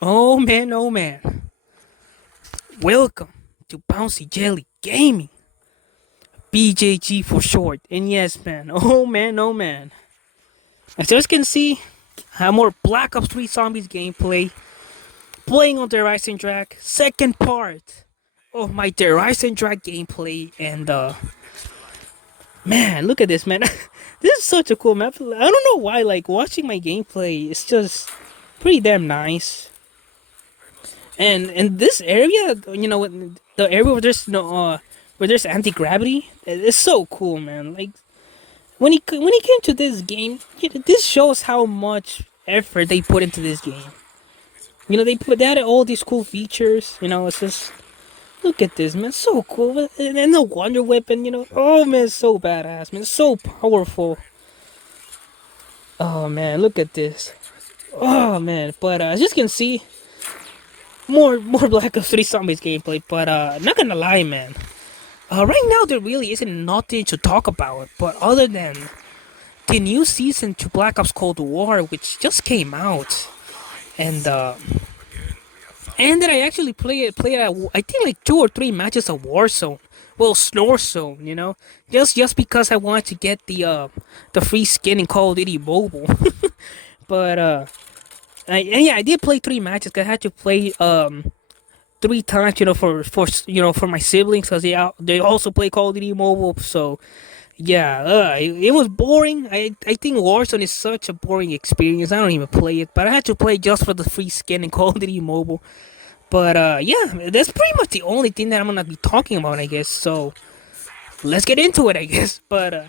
Oh man, oh man. Welcome to Bouncy Jelly Gaming. BJG for short. And yes, man. Oh man, oh man. As you guys can see, I have more Black Ops 3 Zombies gameplay. Playing on the Eisendrache. Second part of my the Eisendrache gameplay. And man, look at this, man. This is such a cool map. I don't know why, like, watching my gameplay is just pretty damn nice. And this area, the area where there's no where there's anti-gravity, it's so cool, man. Like when he came to this game, this shows how much effort they put into this game. They added all these cool features. It's just, look at this, man, so cool. And the wonder weapon, oh man, it's so badass, man, it's so powerful. Oh man, look at this. Oh man, but as you can see, more Black Ops 3 Zombies gameplay, but not gonna lie, man. Right now there really isn't nothing to talk about, but other than the new season to Black Ops Cold War, which just came out, and that I actually played I think like 2 or 3 matches of Warzone. Well, Snore Zone, just because I wanted to get the free skin in Call of Duty Mobile, but I did play 3 matches. I had to play 3 times, for my siblings, because they also play Call of Duty Mobile. So yeah, it was boring. I think Warzone is such a boring experience. I don't even play it, but I had to play just for the free skin in Call of Duty Mobile. But yeah, that's pretty much the only thing that I'm gonna be talking about, I guess. So let's get into it, I guess. But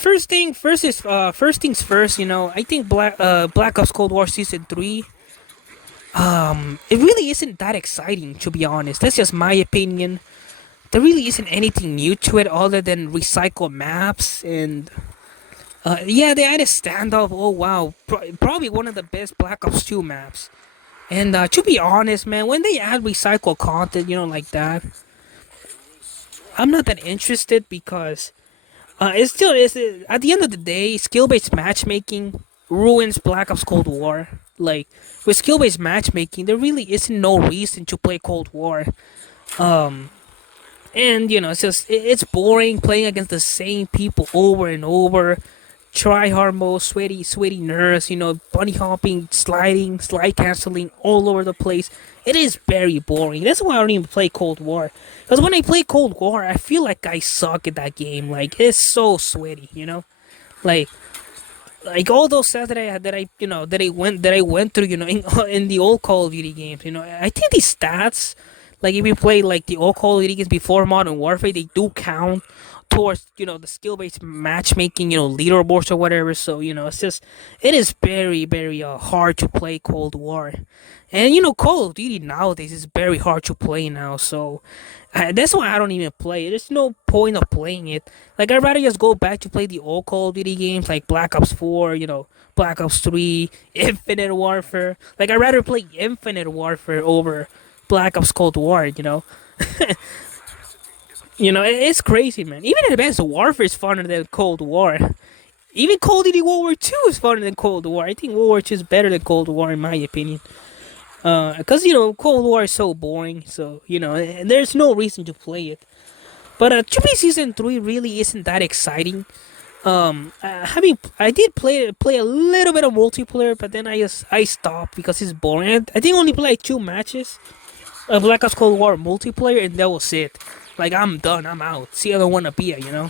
first things first. I think Black Ops Cold War Season 3. It really isn't that exciting, to be honest. That's just my opinion. There really isn't anything new to it other than recycled maps and yeah, they added standoff. Oh wow, probably one of the best Black Ops 2 maps. And to be honest, man, when they add recycled content, like that, I'm not that interested because it still is. At the end of the day, skill-based matchmaking ruins Black Ops Cold War. Like, with skill-based matchmaking, there really isn't no reason to play Cold War. And it's boring playing against the same people over and over. Try hard mode, sweaty nerves, bunny hopping, slide canceling all over the place. It is very boring. That's why I don't even play Cold War. Because when I play Cold War, I feel like I suck at that game. Like, it's so sweaty, Like all those stats that I went through, in the old Call of Duty games, I think these stats, like if you play like the old Call of Duty games before Modern Warfare, they do count towards the skill-based matchmaking, leaderboards or whatever. So it is very very hard to play Cold War, and Call of Duty nowadays is very hard to play now. So that's why I don't even play it. There's no point of playing it. Like, I'd rather just go back to play the old Call of Duty games like Black Ops 4, Black Ops 3, Infinite Warfare. Like, I'd rather play Infinite Warfare over Black Ops Cold War. It's crazy, man. Even Advanced Warfare is funner than Cold War. Even Call of Duty World War II is funner than Cold War. I think World War II is better than Cold War in my opinion. Because Cold War is so boring. So there's no reason to play it. But to me, Season 3 really isn't that exciting. I did play a little bit of multiplayer, but then I stopped because it's boring. I think I only played 2 matches of Black Ops Cold War multiplayer, and that was it. Like, I'm done. I'm out. See, I don't want to be here.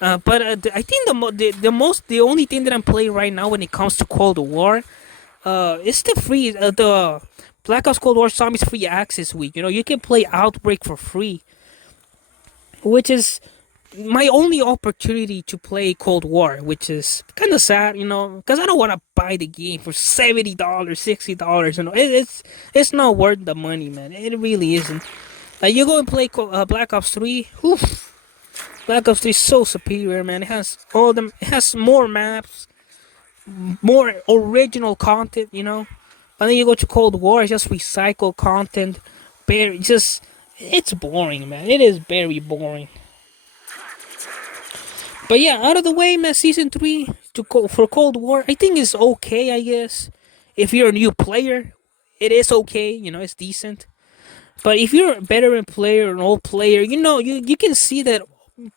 But I think the only thing that I'm playing right now when it comes to Cold War, is the Black Ops Cold War Zombies free access week. You can play Outbreak for free, which is my only opportunity to play Cold War, which is kind of sad, because I don't want to buy the game for $70, $60. It's not worth the money, man. It really isn't. You go and play Black Ops 3. Oof. Black Ops 3 is so superior, man. It has It has more maps, more original content, But then you go to Cold War, it's just recycled content. It's boring, man. It is very boring. But yeah, out of the way, man. Season 3 for Cold War, I think is okay. I guess if you're a new player, it is okay. It's decent. But if you're a veteran player, an old player, you can see that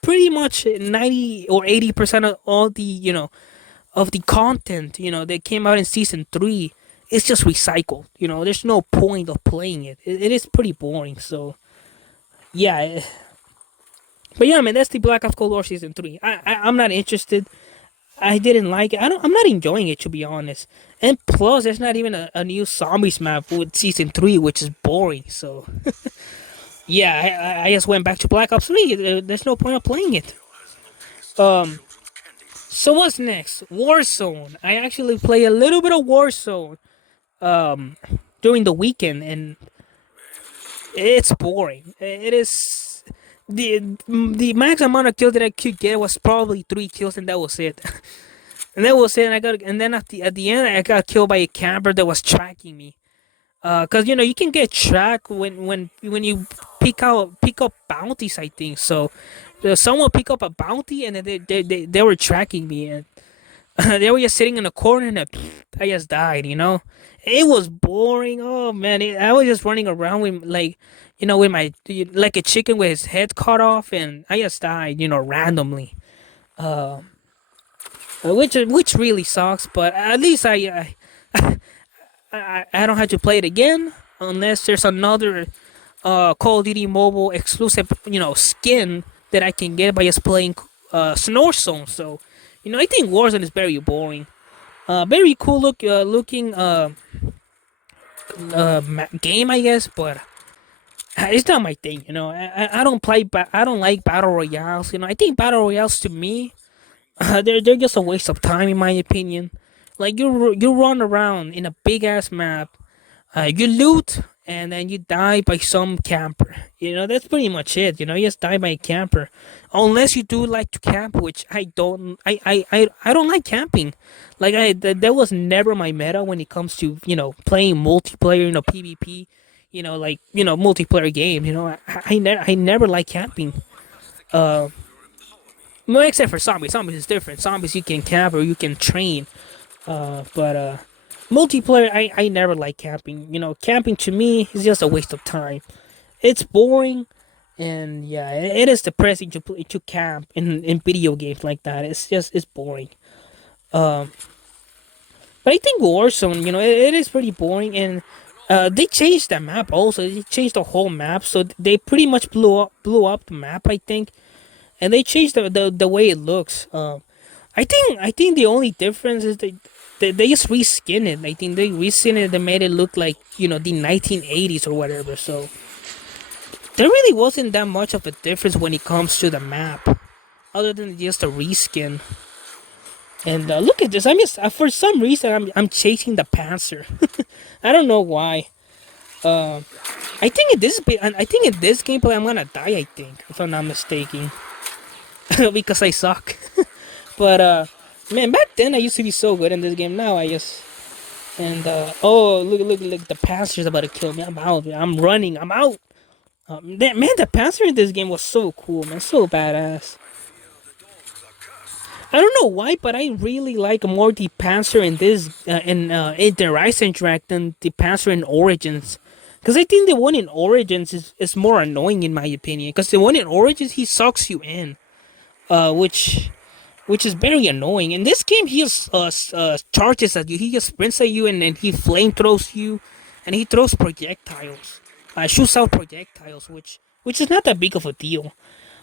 pretty much 90 or 80% of all the of the content that came out in season 3 is just recycled. There's no point of playing it. It is pretty boring. So yeah, but yeah, man, that's the Black Ops Cold War season 3. I'm not interested. I didn't like it. I'm not enjoying it, to be honest. And plus, there's not even a new zombies map with season 3, which is boring. So yeah, I just went back to Black Ops 3. There's no point of playing it. Um, so what's next? Warzone. I actually play a little bit of Warzone during the weekend, and it's boring. It is the max amount of kills that I could get was probably 3 kills, and that was it. And that was it. And then at the end, I got killed by a camper that was tracking me. Cause you can get tracked when you pick up bounties. I think so. Someone pick up a bounty, and then they were tracking me, and they were just sitting in a corner, and I just died. It was boring. Oh man, I was just running around with with my like a chicken with his head cut off, and I just died. Randomly. Which really sucks, but at least I don't have to play it again unless there's another Call of Duty mobile exclusive skin that I can get by just playing Snore Zone. So I think Warzone is very boring. Very cool looking game, I guess, but it's not my thing. I don't play. I don't like battle royales. I think battle royales to me, they're just a waste of time in my opinion. Like you run around in a big ass map, you loot, and then you die by some camper. That's pretty much it. You just die by a camper, unless you do like to camp, which I don't. I don't like camping. Like that was never my meta when it comes to playing multiplayer. PvP. Multiplayer games. I never like camping. Well, except for zombies. Zombies is different. Zombies you can camp or you can train. But multiplayer, I never like camping. Camping to me is just a waste of time. It's boring, and yeah, it is depressing to camp in video games like that. It's boring. Um, but I think Warzone, it is pretty boring, and they changed the map also. They changed the whole map, so they pretty much blew up the map. I think, and they changed the way it looks. I think the only difference is they just reskin it. I think they reskin it. They made it look like the 1980s or whatever. So there really wasn't that much of a difference when it comes to the map, other than just a reskin. And look at this. I'm just for some reason I'm chasing the Panzer. I don't know why. Uh, I think in this gameplay I'm gonna die. I think if I'm not mistaken, because I suck. But man, back then I used to be so good in this game. Now I just oh look, the Panzer's about to kill me. I'm out. I'm running. I'm out. Man, the Panzer in this game was so cool, man. So badass. I don't know why, but I really like more the Panzer in this in the Eisendrache than the Panzer in Origins. Because I think the one in Origins is more annoying in my opinion. Because the one in Origins he sucks you in, which is very annoying. In this game, he just charges at you. He just sprints at you, and then he flame throws you, and he throws projectiles. Shoots out projectiles, which is not that big of a deal.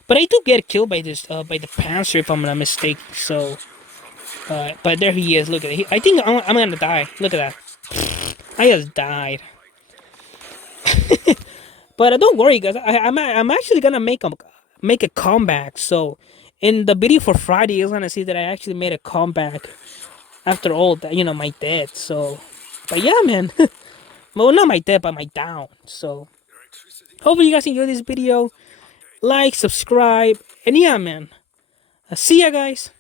But I do get killed by by the Panzer if I'm not mistaken. So, but there he is. Look at it. I think I'm gonna die. Look at that. I just died. But don't worry, guys. I'm actually gonna make a comeback. So in the video for Friday, you're gonna see that I actually made a comeback after all that, my death. So, but yeah, man. Well, not my death, but my down. So, hopefully you guys enjoyed this video. Like, subscribe, and yeah, man. See ya, guys.